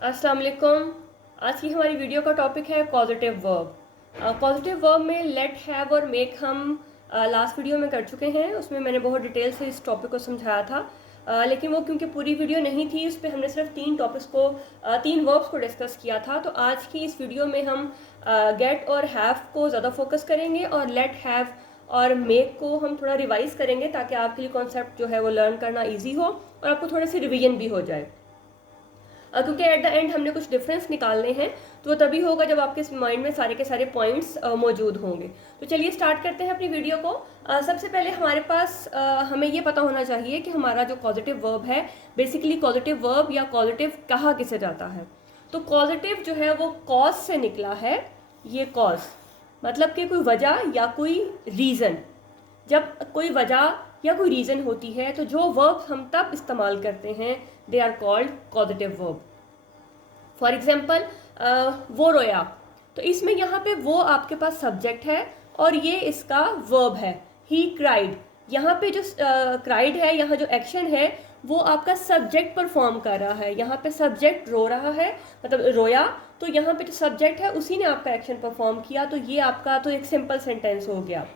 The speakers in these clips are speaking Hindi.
अस्सलाम वालेकुम। आज की हमारी वीडियो का टॉपिक है पॉजिटिव वर्ब। पॉजिटिव वर्ब में लेट, हैव और मेक हम लास्ट वीडियो में कर चुके हैं। उसमें मैंने बहुत डिटेल से इस टॉपिक को समझाया था, लेकिन वो क्योंकि पूरी वीडियो नहीं थी, उस पर हमने सिर्फ तीन वर्ब्स को डिस्कस किया था। तो आज की इस वीडियो में हम गेट और हैव को ज़्यादा फोकस करेंगे और लेट, हैव और मेक को हम थोड़ा रिवाइज करेंगे, ताकि आपके लिए कॉन्सेप्ट जो है वो लर्न करना ईजी हो और आपको थोड़ी सी रिवीजन भी हो जाए। क्योंकि एट द एंड हमने कुछ डिफरेंस निकालने हैं, तो वो तभी होगा जब आपके माइंड में सारे के सारे पॉइंट्स मौजूद होंगे। तो चलिए स्टार्ट करते हैं अपनी वीडियो को। सबसे पहले हमारे पास हमें ये पता होना चाहिए कि हमारा जो पॉजिटिव वर्ब है, बेसिकली पॉजिटिव वर्ब या पॉजिटिव कहा किसे जाता है। तो पॉजिटिव जो है वो कॉज से निकला है। ये कॉज मतलब कि कोई वजह या कोई रीज़न। जब कोई वजह या कोई रीज़न होती है तो जो वर्ब हम तब इस्तेमाल करते हैं, they are called positive verb. For example, वो रोया, तो इसमें यहाँ पे वो आपके पास सब्जेक्ट है और ये इसका वर्ब है, ही क्राइड। यहाँ पे जो क्राइड है, यहाँ जो एक्शन है वो आपका सब्जेक्ट परफॉर्म कर रहा है। यहाँ पे सब्जेक्ट रो रहा है, मतलब रोया, तो यहाँ पे जो सब्जेक्ट है उसी ने आपका एक्शन परफॉर्म किया। तो ये आपका तो एक सिंपल सेंटेंस हो गया।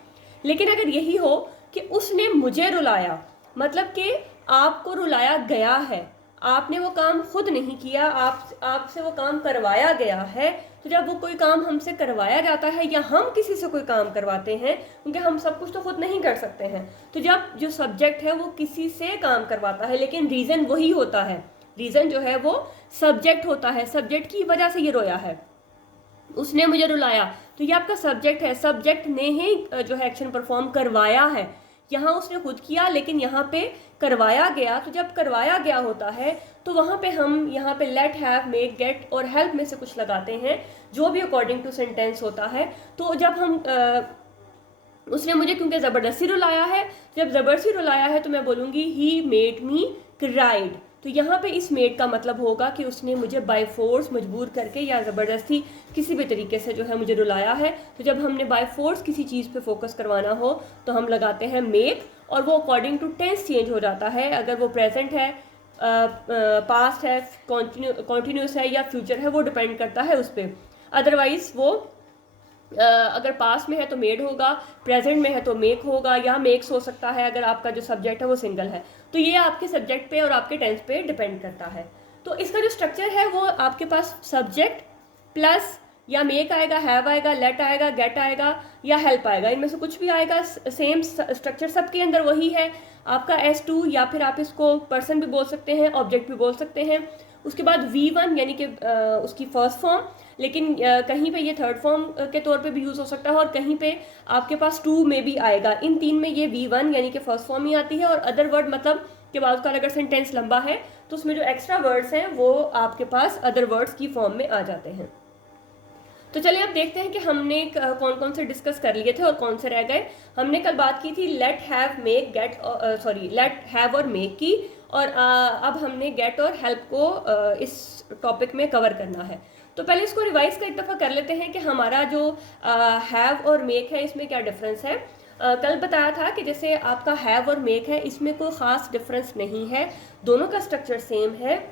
लेकिन अगर यही हो कि उसने मुझे रुलाया, मतलब कि आपको रुलाया गया है, आपने वो काम खुद नहीं किया, आपसे वो काम करवाया गया है। तो जब वो कोई काम हमसे करवाया जाता है या हम किसी से कोई काम करवाते हैं, क्योंकि हम सब कुछ तो खुद नहीं कर सकते हैं, तो जब जो सब्जेक्ट है वो किसी से काम करवाता है, लेकिन रीज़न वही होता है, रीज़न जो है वो सब्जेक्ट होता है, सब्जेक्ट की वजह से ये रोया है, उसने मुझे रुलाया, तो ये आपका सब्जेक्ट है। सब्जेक्ट ने ही जो है एक्शन परफॉर्म करवाया है। यहाँ उसने खुद किया, लेकिन यहाँ पे करवाया गया। तो जब करवाया गया होता है तो वहाँ पे हम यहाँ पे लेट, हैव, मेक, गेट और हेल्प में से कुछ लगाते हैं, जो भी अकॉर्डिंग टू सेंटेंस होता है। तो जब हम उसने मुझे क्योंकि ज़बरदस्ती रुलाया है, जब ज़बरदस्ती रुलाया है तो मैं बोलूँगी ही मेड मी क्राइड। तो यहाँ पे इस मेड का मतलब होगा कि उसने मुझे बाय फोर्स, मजबूर करके या ज़बरदस्ती किसी भी तरीके से जो है मुझे रुलाया है। तो जब हमने बाय फोर्स किसी चीज़ पे फोकस करवाना हो तो हम लगाते हैं मेक, और वो अकॉर्डिंग टू टेंस चेंज हो जाता है। अगर वो प्रेजेंट है, पास्ट है, कॉन्टीन्यूस है या फ्यूचर है, वो डिपेंड करता है उस पर। अदरवाइज वो अगर पास्ट में है तो मेड होगा, प्रेजेंट में है तो मेक होगा, या मेक्स हो सकता है अगर आपका जो सब्जेक्ट है वो सिंगल है। तो ये आपके सब्जेक्ट पे और आपके टेंस पे डिपेंड करता है। तो इसका जो स्ट्रक्चर है वो आपके पास सब्जेक्ट प्लस या मेक आएगा, हैव आएगा, लेट आएगा, गेट आएगा या हेल्प आएगा। इनमें से कुछ भी आएगा, सेम स्ट्रक्चर सबके अंदर वही है आपका S2, या फिर आप इसको पर्सन भी बोल सकते हैं, ऑब्जेक्ट भी बोल सकते हैं। उसके बाद V1 यानी कि उसकी फर्स्ट फॉर्म, लेकिन कहीं पे ये थर्ड फॉर्म के तौर पे भी यूज़ हो सकता है, और कहीं पे आपके पास टू में भी आएगा। इन तीन में ये V1 यानी कि फर्स्ट फॉर्म ही आती है। और अदर वर्ड मतलब के बाद का अगर सेंटेंस लंबा है तो उसमें जो एक्स्ट्रा वर्ड्स हैं वो आपके पास अदर वर्ड्स की फॉर्म में आ जाते हैं। तो चलिए अब देखते हैं कि हमने कौन कौन से डिस्कस कर लिए थे और कौन से रह गए। हमने कल बात की थी let, have, make, get, sorry let, have और मेक की, और अब हमने गेट और हेल्प को इस टॉपिक में कवर करना है। तो पहले इसको रिवाइज का एक दफ़ा कर लेते हैं कि हमारा जो हैव और मेक है इसमें क्या डिफरेंस है। कल बताया था कि जैसे आपका हैव और मेक है, इसमें कोई ख़ास डिफरेंस नहीं है, दोनों का स्ट्रक्चर सेम है।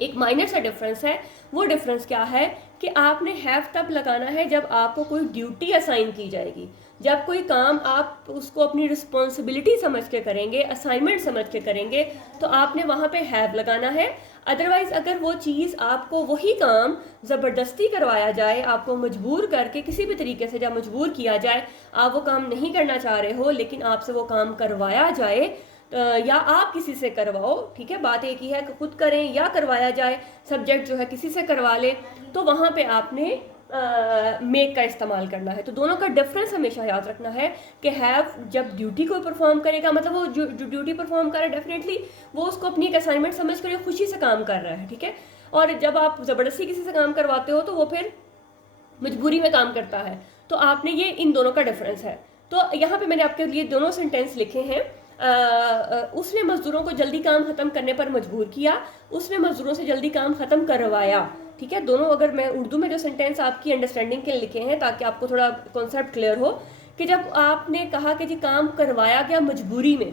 एक माइनर सा डिफरेंस है। वो डिफरेंस क्या है कि आपने हैव तब लगाना है जब आपको कोई ड्यूटी असाइन की जाएगी, जब कोई काम आप उसको अपनी रिस्पॉन्सिबिलिटी समझ के करेंगे, असाइनमेंट समझ के करेंगे, तो आपने वहाँ पे हैव लगाना है। अदरवाइज अगर वो चीज़ आपको वही काम ज़बरदस्ती करवाया जाए, आपको मजबूर करके किसी भी तरीके से जब मजबूर किया जाए, आप वो काम नहीं करना चाह रहे हो लेकिन आपसे वो काम करवाया जाए, या आप किसी से करवाओ, ठीक है, बात एक ही है कि खुद करें या करवाया जाए, सब्जेक्ट जो है किसी से करवा ले, तो वहाँ पे आपने मेक का इस्तेमाल करना है। तो दोनों का डिफरेंस हमेशा याद रखना है कि हैव जब ड्यूटी को परफॉर्म करेगा, मतलब वो जो ड्यूटी परफॉर्म कर रहा है डेफिनेटली वो उसको अपनी एक असाइनमेंट समझ कर खुशी से काम कर रहा है, ठीक है। और जब आप ज़बरदस्ती किसी से काम करवाते हो तो वो फिर मजबूरी में काम करता है। तो आपने ये इन दोनों का डिफरेंस है। तो यहाँ पे मैंने आपके लिए दोनों सेंटेंस लिखे हैं। उसने मजदूरों को जल्दी काम खत्म करने पर मजबूर किया, उसने मजदूरों से जल्दी काम खत्म करवाया, ठीक है। दोनों अगर मैं उर्दू में जो सेंटेंस आपकी अंडरस्टैंडिंग के लिखे हैं ताकि आपको थोड़ा कॉन्सेप्ट क्लियर हो, कि जब आपने कहा कि जी काम करवाया गया मजबूरी में,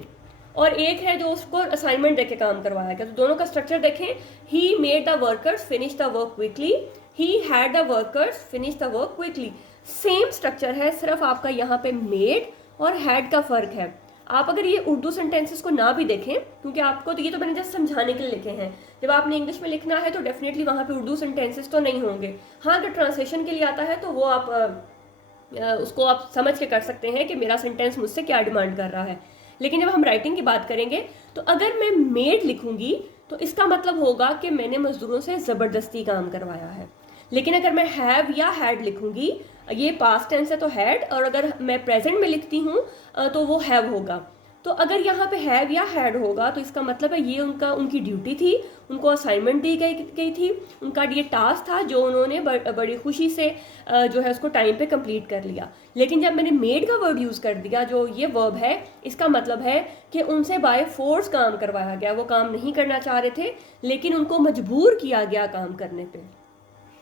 और एक है जो उसको असाइनमेंट देके काम करवाया गया। तो दोनों का स्ट्रक्चर देखें, he made the workers finish the work quickly, he had the workers finish the work quickly. Same structure है, सिर्फ आपका यहाँ पे मेड और हैड का फर्क है। आप अगर ये उर्दू सेंटेंसेस को ना भी देखें, क्योंकि आपको तो ये तो मैंने जस्ट समझाने के लिए लिखे हैं, जब आपने इंग्लिश में लिखना है तो डेफिनेटली वहाँ पे उर्दू सेंटेंसेस तो नहीं होंगे। हाँ, अगर ट्रांसलेशन के लिए आता है तो वो आप उसको आप समझ के कर सकते हैं कि मेरा सेंटेंस मुझसे क्या डिमांड कर रहा है। लेकिन जब हम राइटिंग की बात करेंगे तो अगर मैं मेड लिखूंगी तो इसका मतलब होगा कि मैंने मजदूरों से ज़बरदस्ती काम करवाया है। लेकिन अगर मैं हैव या हैड लिखूंगी, ये पास्ट टेंस है तो हैड, और अगर मैं प्रेजेंट में लिखती हूँ तो वो हैव होगा। तो अगर यहाँ पे हैव या हैड होगा तो इसका मतलब है ये उनकी ड्यूटी थी, उनको असाइनमेंट दी गई थी, उनका ये टास्क था जो उन्होंने बड़ी खुशी से जो है उसको टाइम पे कंप्लीट कर लिया। लेकिन जब मैंने मेड का वर्ड यूज़ कर दिया, जो ये वर्ब है, इसका मतलब है कि उनसे बाय फोर्स काम करवाया गया। वो काम नहीं करना चाह रहे थे लेकिन उनको मजबूर किया गया काम करने पे।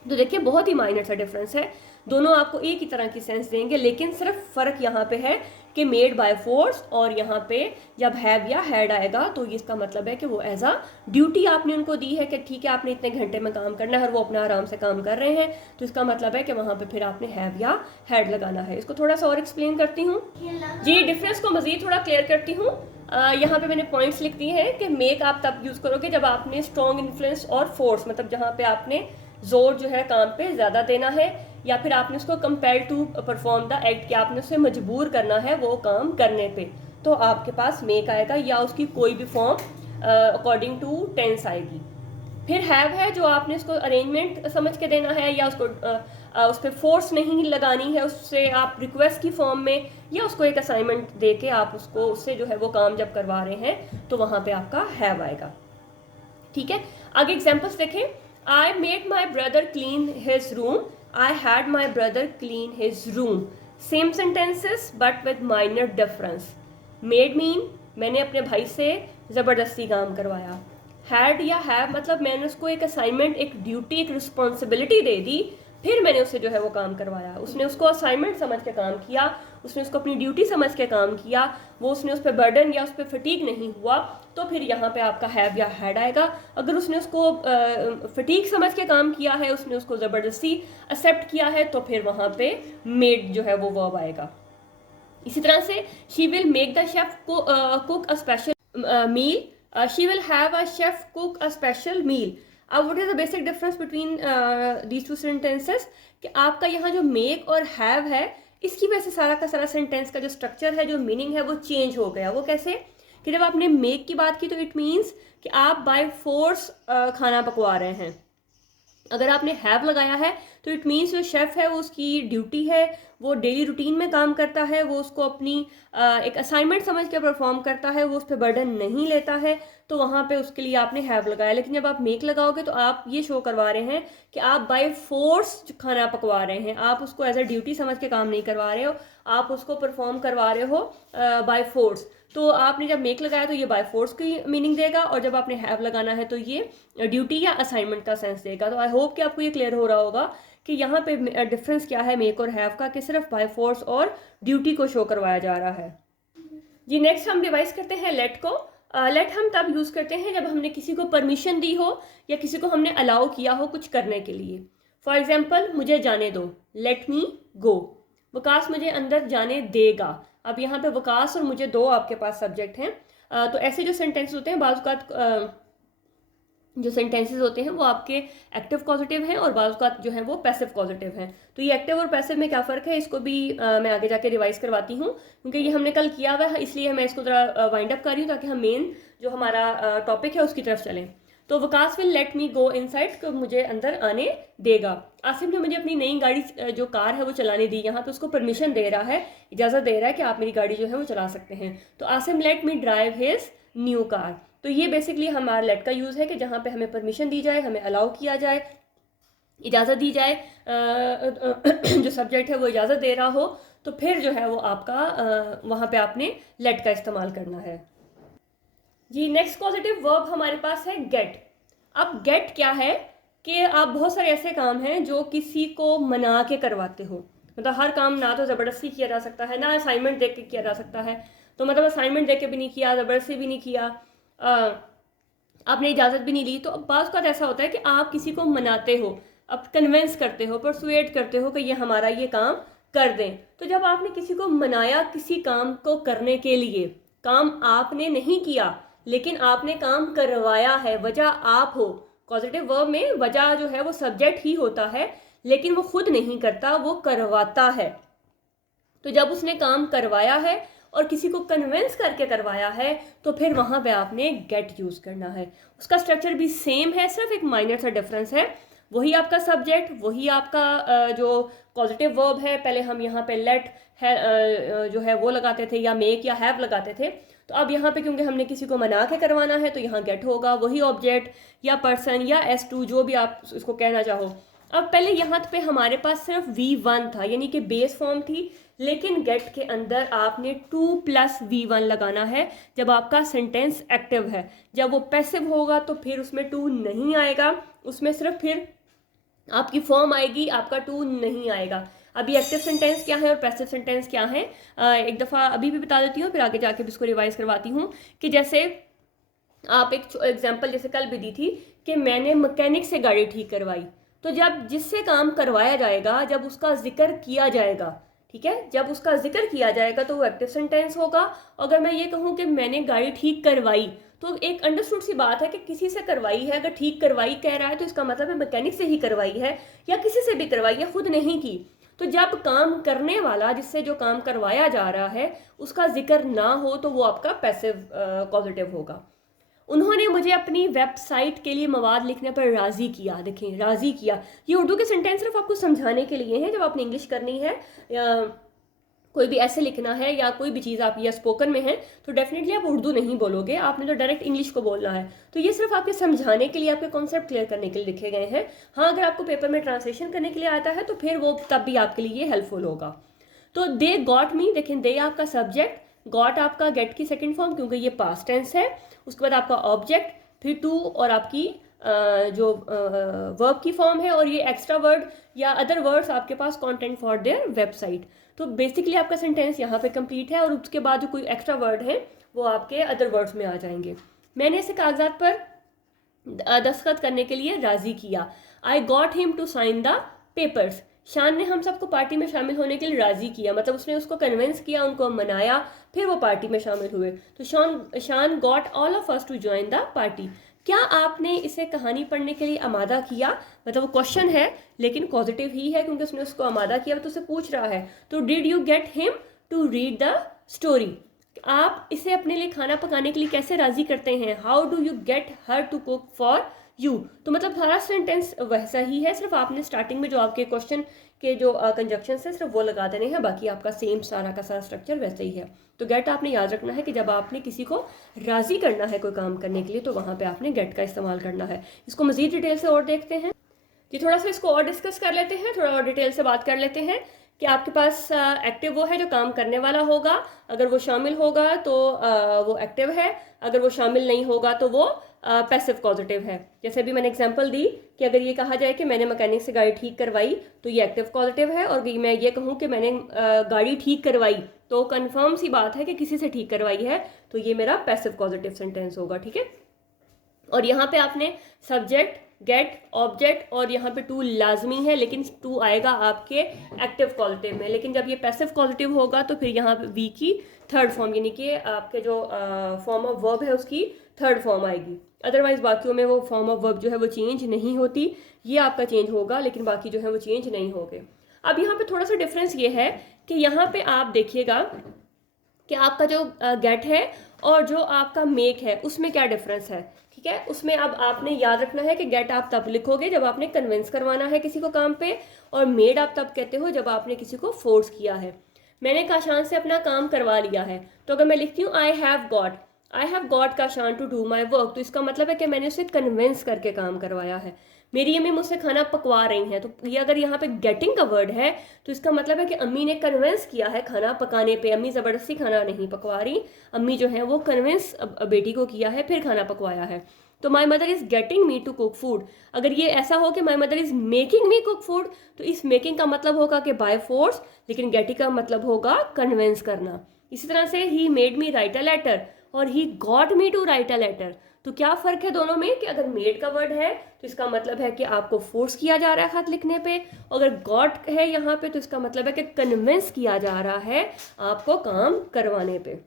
तो देखिए बहुत ही माइनर सा डिफरेंस है, दोनों आपको एक ही तरह की सेंस देंगे, लेकिन सिर्फ फ़र्क यहाँ पे है कि मेड बाय फोर्स, और यहाँ पे जब हैव या हैड आएगा तो इसका मतलब है कि वो एज अ ड्यूटी आपने उनको दी है कि ठीक है आपने इतने घंटे में काम करना है, और वो अपना आराम से काम कर रहे हैं, तो इसका मतलब है कि वहाँ पे फिर आपने हैव या हैड लगाना है। इसको थोड़ा सा और एक्सप्लेन करती हूँ जी, डिफरेंस को मज़ीद थोड़ा क्लियर करती हूँ। यहाँ पे मैंने पॉइंट्स लिख दी हैं कि मेक आप तब यूज़ करोगे जब आपने स्ट्रॉन्ग इन्फ्लुएंस और फोर्स, मतलब जहाँ पे आपने जोर जो है काम पे ज़्यादा देना है, या फिर आपने उसको compel to perform the act, कि आपने उसे मजबूर करना है वो काम करने पे, तो आपके पास मेक आएगा, या उसकी कोई भी फॉर्म अकॉर्डिंग टू टेंस आएगी। फिर हैव है जो आपने उसको अरेंजमेंट समझ के देना है, या उसको उस पर फोर्स नहीं लगानी है, उससे आप रिक्वेस्ट की फॉर्म में या उसको एक असाइनमेंट दे के आप उसको उससे जो है वो काम जब करवा रहे हैं तो वहाँ पे आपका हैव आएगा। ठीक है, आगे एग्जाम्पल्स देखें। I made my brother clean his room. I had my brother clean his room. Same sentences but with minor difference. Made mean मैंने अपने भाई से ज़बरदस्ती काम करवाया। Had या have मतलब मैंने उसको एक असाइनमेंट, एक ड्यूटी, एक रिस्पॉन्सिबिलिटी दे दी, फिर मैंने उससे जो है वो काम करवाया। उसने उसको असाइनमेंट समझ के काम किया, उसने उसको अपनी ड्यूटी समझ के काम किया, वो उसने उस पर बर्डन या उस पर फटीक नहीं हुआ, तो फिर यहाँ पे आपका हैव या हैड आएगा। अगर उसने उसको फटीक समझ के काम किया है, उसने उसको ज़बरदस्ती एक्सेप्ट किया है, तो फिर वहाँ पे मेड जो है वो वर्ब आएगा। इसी तरह से she will make the chef cook a special meal, she will have a chef cook a special meal. अब what is the basic difference between these two sentences, कि आपका यहाँ जो मेक और हैव है, इसकी वजह से सारा का सारा सेंटेंस का जो स्ट्रक्चर है, जो मीनिंग है, वो चेंज हो गया। वो कैसे कि जब आपने मेक की बात की तो इट मीन्स कि आप बाय फोर्स खाना पकवा रहे हैं। अगर आपने हैव लगाया है तो इट मीन्स जो शेफ़ है वो उसकी ड्यूटी है, वो डेली रूटीन में काम करता है, वो उसको अपनी एक असाइनमेंट समझ के परफॉर्म करता है, वो उस पर बर्डन नहीं लेता है, तो वहाँ पे उसके लिए आपने हैव लगाया। लेकिन जब आप मेक लगाओगे तो आप ये शो करवा रहे हैं कि आप बाय फोर्स खाना पकवा रहे हैं, आप उसको एज अ ड्यूटी समझ के काम नहीं करवा रहे हो, आप उसको परफॉर्म करवा रहे हो बाय फोर्स। तो आपने जब मेक लगाया तो ये बाय फोर्स की मीनिंग देगा, और जब आपने हैव लगाना है तो ये ड्यूटी या असाइनमेंट का सेंस देगा। तो आई होप कि आपको ये क्लियर हो रहा होगा कि यहाँ पे डिफरेंस क्या है मेक और हैव का, कि सिर्फ बाय फोर्स और ड्यूटी को शो करवाया जा रहा है। जी, नेक्स्ट हम रिवाइज करते हैं लेट को। लेट हम तब यूज़ करते हैं जब हमने किसी को परमिशन दी हो या किसी को हमने अलाउ किया हो कुछ करने के लिए। फॉर एग्जाम्पल, मुझे जाने दो, लेट मी गो। वकास मुझे अंदर जाने देगा। अब यहाँ पे वकास और मुझे दो आपके पास सब्जेक्ट हैं। तो ऐसे जो सेंटेंस होते हैं, बाज़ औक़ात जो सेंटेंसेस होते हैं वो आपके एक्टिव पॉजिटिव हैं और बाज़ औक़ात जो है वो पैसिव पॉजिटिव हैं। तो ये एक्टिव और पैसिव में क्या फ़र्क है, इसको भी मैं आगे जाके रिवाइज करवाती हूँ, क्योंकि ये हमने कल किया हुआ है, इसलिए मैं इसको ज़रा वाइंड अप कर रही हूँ ताकि हम मेन जो हमारा टॉपिक है उसकी तरफ चलें। तो Waqas will let me go inside, को मुझे अंदर आने देगा। आसिफ ने मुझे अपनी नई गाड़ी जो कार है वो चलाने दी। यहाँ पे उसको परमिशन दे रहा है, इजाज़त दे रहा है कि आप मेरी गाड़ी जो है वो चला सकते हैं। तो Asif let me drive his new car. तो ये बेसिकली हमारा लेट का यूज़ है कि जहाँ पे हमें परमिशन दी जाए, हमें अलाउ किया जाए, इजाज़त दी जाए, जो सब्जेक्ट है वो इजाज़त दे रहा हो, तो फिर जो है वो आपका वहाँ पे आपने लेट का इस्तेमाल करना है। जी, नेक्स्ट पॉजिटिव वर्ब हमारे पास है गेट। अब गेट क्या है कि आप बहुत सारे ऐसे काम हैं जो किसी को मना के करवाते हो, मतलब हर काम ना तो ज़बरदस्ती किया जा सकता है, ना असाइनमेंट देख के किया जा सकता है। तो मतलब असाइनमेंट दे के भी नहीं किया, ज़बरदस्ती भी नहीं किया, आपने इजाज़त भी नहीं ली। तो अब बाज़ का ऐसा होता है कि आप किसी को मनाते हो, अब कन्विंस करते हो, परसुएट करते हो कि ये हमारा ये काम कर दें। तो जब आपने किसी को मनाया किसी काम को करने के लिए, काम आपने नहीं किया लेकिन आपने काम करवाया है, वजह आप हो। पॉजिटिव वर्ब में वजह जो है वो सब्जेक्ट ही होता है, लेकिन वो खुद नहीं करता, वो करवाता है। तो जब उसने काम करवाया है और किसी को कन्विंस करके करवाया है, तो फिर वहां पे आपने गेट यूज करना है। उसका स्ट्रक्चर भी सेम है, सिर्फ एक माइनर सा डिफरेंस है। वही आपका सब्जेक्ट, वही आपका जो पॉजिटिव वर्ब है, पहले हम यहाँ पे लेट है जो है वो लगाते थे, या मेक या हैव लगाते थे। तो अब यहाँ पे क्योंकि हमने किसी को मना के करवाना है, तो यहाँ गेट होगा। वही ऑब्जेक्ट या पर्सन या S2 जो भी आप इसको कहना चाहो। अब पहले यहाँ पे हमारे पास सिर्फ V1 था, यानी कि बेस फॉर्म थी, लेकिन गेट के अंदर आपने 2+V1 लगाना है जब आपका सेंटेंस एक्टिव है। जब वो पैसिव होगा तो फिर उसमें 2 नहीं आएगा, उसमें सिर्फ फिर आपकी फॉर्म आएगी, आपका 2 नहीं आएगा। अभी एक्टिव सेंटेंस क्या है और पैसिव सेंटेंस क्या है एक दफ़ा अभी भी बता देती हूँ, फिर आगे जाके भी इसको रिवाइज करवाती हूँ। कि जैसे आप एक एग्जाम्पल जैसे कल भी दी थी कि मैंने मैकेनिक से गाड़ी ठीक करवाई, तो जब जिससे काम करवाया जाएगा, जब उसका जिक्र किया जाएगा, ठीक है, जब उसका जिक्र किया जाएगा तो वो एक्टिव सेंटेंस होगा। अगर मैं ये कहूँ कि मैंने गाड़ी ठीक करवाई, तो एक अंडरस्टूड सी बात है कि किसी से करवाई है। अगर ठीक करवाई कह रहा है तो इसका मतलब है मैकेनिक से ही करवाई है, या किसी से भी करवाई है, खुद नहीं की। तो जब काम करने वाला, जिससे जो काम करवाया जा रहा है, उसका जिक्र ना हो, तो वो आपका पैसिव पॉजिटिव होगा। उन्होंने मुझे अपनी वेबसाइट के लिए मवाद लिखने पर राज़ी किया। देखें, राज़ी किया, ये उर्दू के सेंटेंस सिर्फ आपको समझाने के लिए हैं। जब आपने इंग्लिश करनी है या कोई भी ऐसे लिखना है या कोई भी चीज़ आप या स्पोकन में है, तो डेफिनेटली आप उर्दू नहीं बोलोगे, आपने तो डायरेक्ट इंग्लिश को बोलना है। तो ये सिर्फ आपके समझाने के लिए, आपके कॉन्सेप्ट क्लियर करने के लिए लिखे गए हैं। हाँ, अगर आपको पेपर में ट्रांसलेशन करने के लिए आता है तो फिर वो तब भी आपके लिए हेल्पफुल होगा। तो दे गॉट मी, देखें, दे आपका सब्जेक्ट, गॉट आपका गेट की सेकंड फॉर्म क्योंकि ये पास्ट टेंस है। उसके बाद आपका ऑब्जेक्ट, फिर टू और आपकी जो वर्ब की फॉर्म है, और ये एक्स्ट्रा वर्ड या अदर वर्ड्स आपके पास कंटेंट फॉर देयर वेबसाइट। तो बेसिकली आपका सेंटेंस यहाँ पे कंप्लीट है, और उसके बाद जो कोई एक्स्ट्रा वर्ड है वो आपके अदर वर्ड्स में आ जाएंगे। मैंने इसे कागजात पर दस्तखत करने के लिए राजी किया। I got him to sign the papers. Shaan ने हम सबको पार्टी में शामिल होने के लिए राजी किया, मतलब उसने उसको कन्विंस किया, उनको मनाया, फिर वो पार्टी में शामिल हुए। तो Shaan got all of us to join the party. क्या आपने इसे कहानी पढ़ने के लिए आमादा किया, मतलब वो क्वेश्चन है लेकिन पॉजिटिव ही है क्योंकि उसने उसको आमादा किया, तो उसे पूछ रहा है। तो did you get him to read the story. आप इसे अपने लिए खाना पकाने के लिए कैसे राजी करते हैं। How do you get her to cook for you. तो मतलब सारा सेंटेंस वैसा ही है, सिर्फ आपने स्टार्टिंग में जो आपके क्वेश्चन के जो कंजक्शन है सिर्फ वो लगा देने हैं, बाकी आपका सेम सारा का सारा स्ट्रक्चर वैसे ही है। तो गेट आपने याद रखना है कि जब आपने किसी को राजी करना है कोई काम करने के लिए, तो वहाँ पे आपने गेट का इस्तेमाल करना है। इसको मजीद डिटेल से और देखते हैं जी, थोड़ा सा इसको और डिस्कस कर लेते हैं, थोड़ा और डिटेल से बात कर लेते हैं कि आपके पास एक्टिव वो है जो काम करने वाला होगा, अगर वो शामिल होगा तो वो एक्टिव है, अगर वो शामिल नहीं होगा तो वो पैसिव पॉजिटिव है। जैसे अभी मैंने एग्जांपल दी कि अगर ये कहा जाए कि मैंने मैकेनिक से गाड़ी ठीक करवाई, तो ये एक्टिव पॉजिटिव है, और मैं ये कहूँ कि मैंने गाड़ी ठीक करवाई, तो कंफर्म सी बात है कि किसी से ठीक करवाई है, तो ये मेरा पैसिव पॉजिटिव सेंटेंस होगा, ठीक है। और यहाँ पे आपने सब्जेक्ट, गेट, ऑब्जेक्ट और यहाँ पे टू लाजमी है, लेकिन टू आएगा आपके एक्टिव पॉजिटिव में। लेकिन जब ये पैसिव पॉजिटिव होगा तो फिर यहाँ पे वी की थर्ड फॉर्म, यानी कि आपके जो फॉर्म ऑफ वर्ब है उसकी थर्ड फॉर्म आएगी। अदरवाइज बाकियों में वो फॉर्म ऑफ वर्ब जो है वो चेंज नहीं होती, ये आपका चेंज होगा, लेकिन बाकी जो है वो चेंज नहीं होंगे। अब यहाँ पे थोड़ा सा डिफरेंस ये है कि यहाँ पे आप देखिएगा कि आपका जो गेट है और जो आपका मेक है उसमें क्या डिफरेंस है, ठीक है। उसमें अब आपने याद रखना है कि गेट आप तब लिखोगे जब आपने कन्विंस करवाना है किसी को काम पे, और मेड आप तब कहते हो जब आपने किसी को फोर्स किया है। मैंने काशान से अपना काम करवा लिया है, तो अगर मैं लिखती हूँ I have got Kashan to do my work, तो इसका मतलब है कि मैंने उसे कन्विंस करके काम करवाया है। मेरी अम्मी मुझसे खाना पकवा रही हैं, तो ये अगर यहाँ पे गेटिंग का वर्ड है तो इसका मतलब है कि अम्मी ने कन्विंस किया है खाना पकाने पे। अम्मी ज़बरदस्ती खाना नहीं पकवा रही, अम्मी जो है वो कन्विंस बेटी को किया है, फिर खाना पकवाया है। तो my mother is getting me to cook food. अगर ये ऐसा हो कि my mother is making me cook food, तो इस मेकिंग का मतलब होगा कि बाय फोर्स, लेकिन गेटिंग का मतलब होगा कन्विंस करना। इसी तरह से he made me write a letter और he got me to write a letter. तो क्या फ़र्क है दोनों में कि अगर मेड का वर्ड है तो इसका मतलब है कि आपको फोर्स किया जा रहा है खत लिखने पे, अगर गॉट है यहाँ पे तो इसका मतलब है कि कन्विंस किया जा रहा है आपको काम करवाने पे।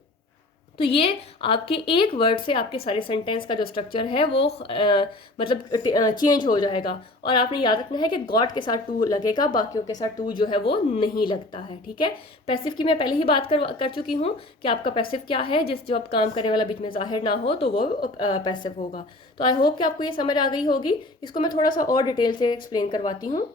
तो ये आपके एक वर्ड से आपके सारे सेंटेंस का जो स्ट्रक्चर है वो मतलब चेंज हो जाएगा। और आपने याद रखना है कि गॉट के साथ टू लगेगा, बाकियों के साथ टू जो है वो नहीं लगता है, ठीक है। पैसिव की मैं पहले ही बात कर चुकी हूँ कि आपका पैसिव क्या है, जिस जो आप काम करने वाला बीच में जाहिर ना हो तो वो पैसिव होगा। तो आई होप कि आपको ये समझ आ गई होगी। इसको मैं थोड़ा सा और डिटेल से एक्सप्लेन करवाती हूँ।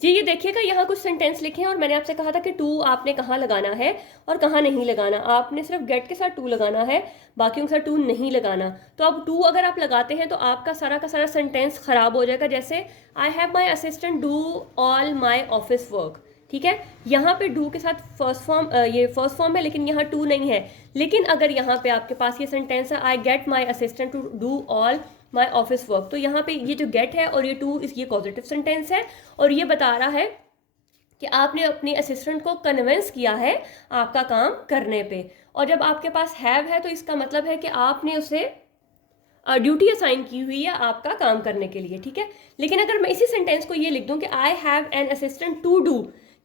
जी ये देखिएगा, यहाँ कुछ सेंटेंस लिखे हैं और मैंने आपसे कहा था कि टू आपने कहाँ लगाना है और कहाँ नहीं लगाना। आपने सिर्फ गेट के साथ टू लगाना है, बाकियों के साथ टू नहीं लगाना। तो अब टू अगर आप लगाते हैं तो आपका सारा का सारा सेंटेंस खराब हो जाएगा। जैसे I have my assistant do all my office work, ठीक है। यहाँ पे डू के साथ फर्स्ट फॉर्म, ये फर्स्ट फॉर्म है लेकिन यहाँ टू नहीं है। लेकिन अगर यहाँ पे आपके पास ये सेंटेंस है I get my assistant to do all my office work, तो यहाँ पे ये जो गेट है और ये टू ये पॉजिटिव सेंटेंस है और ये बता रहा है कि आपने अपने असिस्टेंट को कन्विंस किया है आपका काम करने पे। और जब आपके पास हैव है तो इसका मतलब है कि आपने उसे ड्यूटी असाइन की हुई है आपका काम करने के लिए, ठीक है। लेकिन अगर मैं इसी सेंटेंस को ये लिख दूं कि I have an assistant to do,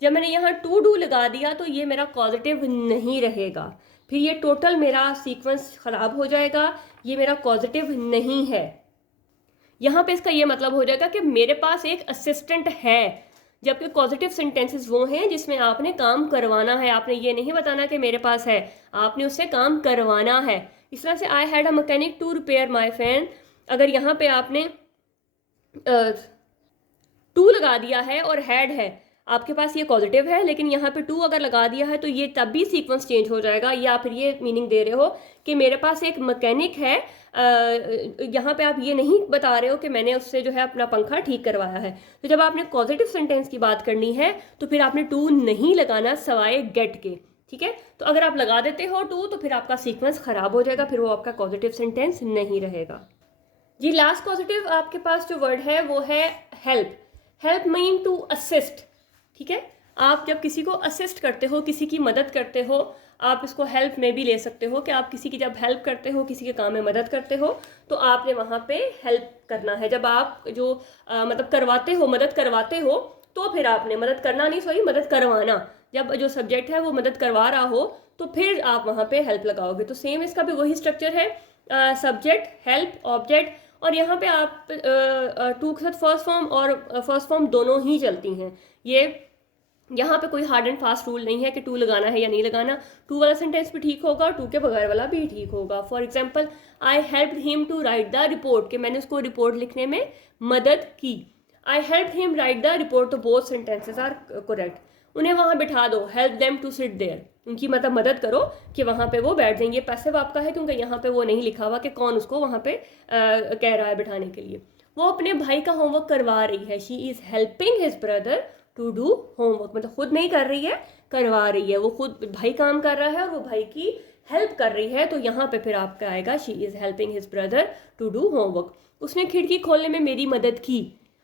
जब मैंने यहाँ टू डू लगा दिया तो ये मेरा कॉजेटिव नहीं रहेगा, फिर ये टोटल मेरा सीक्वेंस खराब हो जाएगा, ये मेरा कॉजेटिव नहीं है। यहाँ पे इसका ये मतलब हो जाएगा कि मेरे पास एक असिस्टेंट है, जबकि पॉजिटिव सेंटेंसेस वो हैं जिसमें आपने काम करवाना है। आपने ये नहीं बताना कि मेरे पास है, आपने उससे काम करवाना है। इस तरह से I had a mechanic to repair my fan, अगर यहाँ पे आपने टू लगा दिया है और हैड है, आपके पास ये पॉजिटिव है, लेकिन यहाँ पे टू अगर लगा दिया है तो ये तब भी सीक्वेंस चेंज हो जाएगा। या फिर ये मीनिंग दे रहे हो कि मेरे पास एक मैकेनिक है, यहाँ पे आप ये नहीं बता रहे हो कि मैंने उससे जो है अपना पंखा ठीक करवाया है। तो जब आपने पॉजिटिव सेंटेंस की बात करनी है तो फिर आपने टू नहीं लगाना सवाए गेट के, ठीक है। तो अगर आप लगा देते हो टू तो फिर आपका सीक्वेंस खराब हो जाएगा, फिर वो आपका पॉजिटिव सेंटेंस नहीं रहेगा। जी लास्ट पॉजिटिव आपके पास जो वर्ड है वो है help. Help mean to assist, ठीक है। आप जब किसी को असिस्ट करते हो, किसी की मदद करते हो, आप इसको हेल्प में भी ले सकते हो कि आप किसी की जब हेल्प करते हो, किसी के काम में मदद करते हो तो आपने वहाँ पे हेल्प करना है। जब आप जो मतलब करवाते हो, मदद करवाते हो, तो फिर आपने मदद करना नहीं, सॉरी मदद करवाना, जब जो सब्जेक्ट है वो मदद करवा रहा हो तो फिर आप वहाँ पे हेल्प लगाओगे। तो सेम इसका भी वही स्ट्रक्चर है, सब्जेक्ट हेल्प ऑब्जेक्ट, और यहाँ पे आप टू के साथ फर्स्ट फॉर्म और फर्स्ट फॉर्म दोनों ही चलती हैं। ये यहाँ पे कोई हार्ड एंड फास्ट रूल नहीं है कि टू लगाना है या नहीं लगाना। टू वाला सेंटेंस भी ठीक होगा, टू के बगैर वाला भी ठीक होगा। For example I help him to write the report, कि मैंने उसको रिपोर्ट लिखने में मदद की। I help him write the report, तो बोथ सेंटेंसेस आर करेक्ट। उन्हें वहाँ बिठा दो, help them to sit there, उनकी मतलब मदद करो कि वहाँ पे वो बैठ जाएंगे। पैसिव आपका है क्योंकि यहाँ पे वो नहीं लिखा हुआ कि कौन उसको वहाँ पे कह रहा है बिठाने के लिए। वो अपने भाई का होमवर्क करवा रही है, she is helping his brother to do homework, मतलब खुद नहीं कर रही है, करवा रही है। वो खुद भाई काम कर रहा है और वो भाई की हेल्प कर रही है, तो यहाँ पे फिर आपका आएगा she is helping his brother to do homework. उसने खिड़की खोलने में मेरी मदद की,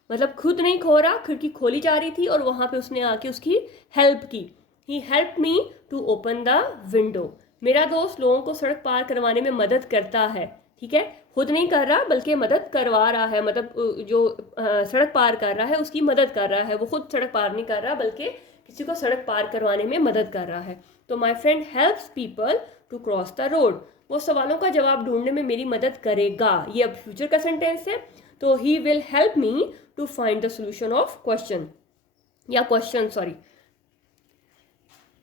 मतलब खुद नहीं खो रहा, खिड़की खोली जा रही थी और वहाँ पे उसने आके उसकी हेल्प की। He help me to open the window, मेरा दोस्त लोगों को सड़क पार करवाने में मदद करता है, ठीक है। खुद नहीं कर रहा बल्कि मदद करवा रहा है, मतलब जो सड़क पार कर रहा है उसकी मदद कर रहा है, वो खुद सड़क पार नहीं कर रहा बल्कि किसी को सड़क पार करवाने में मदद कर रहा है। तो my friend helps people to cross the road, वो सवालों का जवाब ढूंढने में मेरी मदद करेगा। ये अब फ्यूचर का सेंटेंस है, तो he will help me to find the solution of question, या question sorry.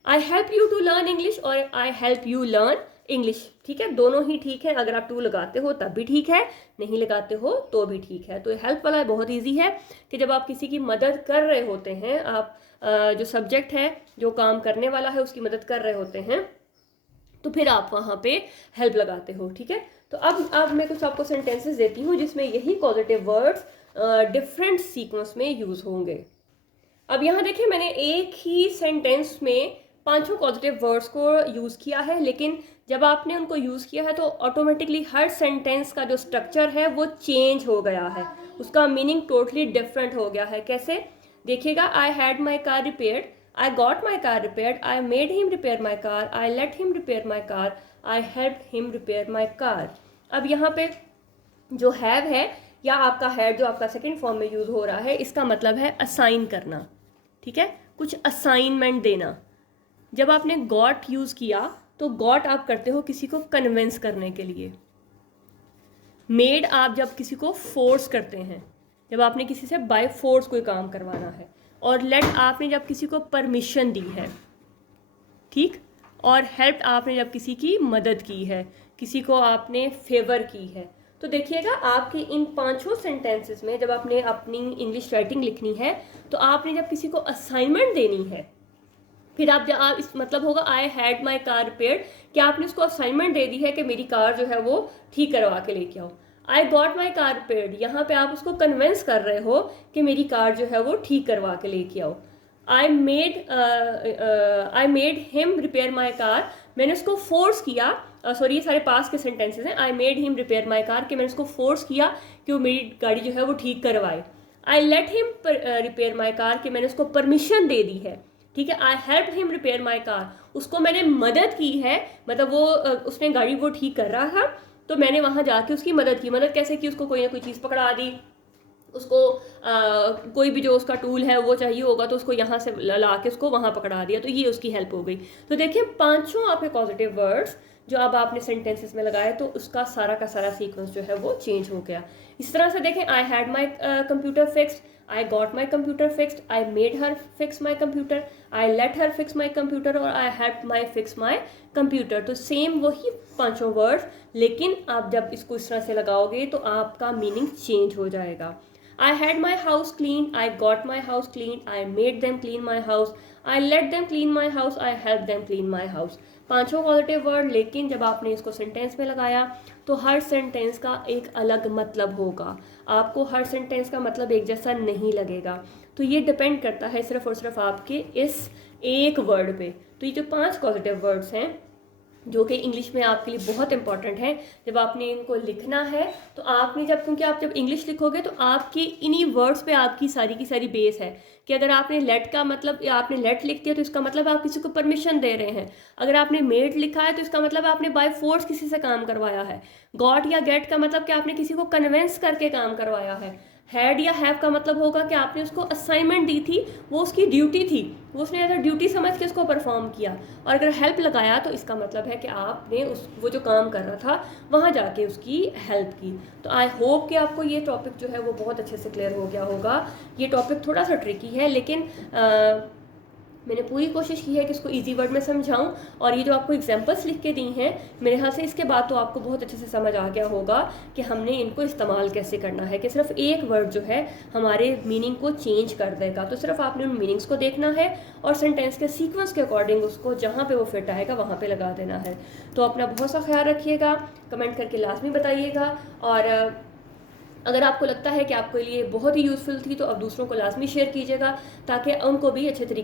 I help you to learn English और I help you learn English, ठीक है, दोनों ही ठीक है। अगर आप टू लगाते हो तब भी ठीक है, नहीं लगाते हो तो भी ठीक है। तो हेल्प वाला बहुत इजी है कि जब आप किसी की मदद कर रहे होते हैं, आप जो सब्जेक्ट है, जो काम करने वाला है, उसकी मदद कर रहे होते हैं, तो फिर आप वहाँ पे हेल्प लगाते हो, ठीक है। तो अब मैं कुछ आपको सेंटेंसेस देती हूँ जिसमें यही पॉजिटिव वर्ड्स डिफरेंट सीक्वेंस में यूज़ होंगे। अब यहाँ देखिए, मैंने एक ही सेंटेंस में पांचों पॉजिटिव वर्ड्स को यूज़ किया है, लेकिन जब आपने उनको यूज़ किया है तो ऑटोमेटिकली हर सेंटेंस का जो स्ट्रक्चर है वो चेंज हो गया है, उसका मीनिंग टोटली डिफरेंट हो गया है। कैसे देखिएगा, आई had my car repaired, I got my car repaired, I made him repair my car, I let him repair my car, I help him repair my car. अब यहाँ पे जो हैव है या आपका हैड जो आपका सेकंड फॉर्म में यूज़ हो रहा है, इसका मतलब है असाइन करना, ठीक है, कुछ असाइनमेंट देना। जब आपने गॉट यूज़ किया तो गॉट आप करते हो किसी को कन्विंस करने के लिए। मेड आप जब किसी को फोर्स करते हैं, जब आपने किसी से बाय फोर्स कोई काम करवाना है। और लेट आपने जब किसी को परमिशन दी है, ठीक। और हेल्प आपने जब किसी की मदद की है, किसी को आपने फेवर की है। तो देखिएगा आपके इन पांचों सेंटेंसेस में जब आपने अपनी इंग्लिश राइटिंग लिखनी है तो आपने जब किसी को असाइनमेंट देनी है, फिर आप इस मतलब होगा आई हैड माई कार रिपेयर्ड, कि आपने उसको असाइनमेंट दे दी है कि मेरी कार जो है वो ठीक करवा के लेके आओ। आई गॉट माई कार रिपेयर्ड, यहाँ पे आप उसको कन्विंस कर रहे हो कि मेरी कार जो है वो ठीक करवा के लेके आओ। I made him repair my car, मैंने उसको फोर्स किया, सॉरी ये सारे पास के सेंटेंसेस हैं। I made him repair my car, कि मैंने उसको फोर्स किया कि वो मेरी गाड़ी जो है वो ठीक करवाए। I let him repair my car, कि मैंने उसको परमिशन दे दी है, ठीक है। आई help him repair my car, उसको मैंने मदद की है, मतलब वो उसने गाड़ी वो ठीक कर रहा था तो मैंने वहाँ जाके उसकी मदद की। मदद कैसे की, उसको कोई ना कोई चीज़ पकड़ा दी, उसको कोई भी जो उसका टूल है वो चाहिए होगा तो उसको यहाँ से ला के उसको वहाँ पकड़ा दिया, तो ये उसकी हेल्प हो गई। तो देखिए पांचों आपके पॉजिटिव वर्ड्स जो अब आपने सेंटेंसेस में लगाए तो उसका सारा का सारा सीक्वेंस जो है वो चेंज हो गया। इस तरह से देखें, I had my computer fixed, I got my computer fixed, I made her fix my computer, I let her fix my computer, और I help my fix my computer. तो सेम वही पांचों वर्ड्स, लेकिन आप जब इसको इस तरह से लगाओगे तो आपका मीनिंग चेंज हो जाएगा। I had my house clean, I got my house clean, I made them clean my house, I let them clean my house, I helped them clean my house। पांचों पॉजिटिव वर्ड, लेकिन जब आपने इसको सेंटेंस में लगाया तो हर सेंटेंस का एक अलग मतलब होगा, आपको हर सेंटेंस का मतलब एक जैसा नहीं लगेगा। तो ये डिपेंड करता है सिर्फ और सिर्फ आपके इस एक वर्ड पे। तो ये जो 5 पॉजिटिव वर्ड्स हैं जो कि इंग्लिश में आपके लिए बहुत इंपॉर्टेंट है, जब आपने इनको लिखना है तो आपने क्योंकि आप जब इंग्लिश लिखोगे तो आपके इन्हीं वर्ड्स पे आपकी सारी की सारी बेस है कि अगर आपने लेट का मतलब आपने लेट लिख दिया तो इसका मतलब आप किसी को परमिशन दे रहे हैं। अगर आपने मेड लिखा है तो इसका मतलब आपने बाय फोर्स किसी से काम करवाया है। गॉट या गेट का मतलब कि आपने किसी को कन्विंस करके काम करवाया है। हैड या हैव का मतलब होगा कि आपने उसको असाइनमेंट दी थी, वो उसकी ड्यूटी थी, वो उसने एज अ ड्यूटी समझ के उसको परफॉर्म किया। और अगर हेल्प लगाया तो इसका मतलब है कि आपने वो जो काम कर रहा था वहाँ जाके उसकी हेल्प की। तो आई होप कि आपको ये टॉपिक जो है वो बहुत अच्छे से क्लियर हो गया होगा। ये टॉपिक थोड़ा सा ट्रिकी है, लेकिन मैंने पूरी कोशिश की है कि इसको इजी वर्ड में समझाऊं। और ये जो आपको एग्जांपल्स लिख के दी हैं, मेरे ख्याल से इसके बाद तो आपको बहुत अच्छे से समझ आ गया होगा कि हमने इनको इस्तेमाल कैसे करना है, कि सिर्फ एक वर्ड जो है हमारे मीनिंग को चेंज कर देगा। तो सिर्फ आपने उन मीनिंग्स को देखना है और सेंटेंस के सीक्वेंस के अकॉर्डिंग उसको जहाँ पर वो फिट आएगा वहाँ पर लगा देना है। तो अपना बहुत सा ख्याल रखिएगा, कमेंट करके लाजमी बताइएगा। और अगर आपको लगता है कि आपके लिए बहुत ही यूज़फुल थी तो अब दूसरों को लाजमी शेयर कीजिएगा ताकि उनको भी अच्छे तरीके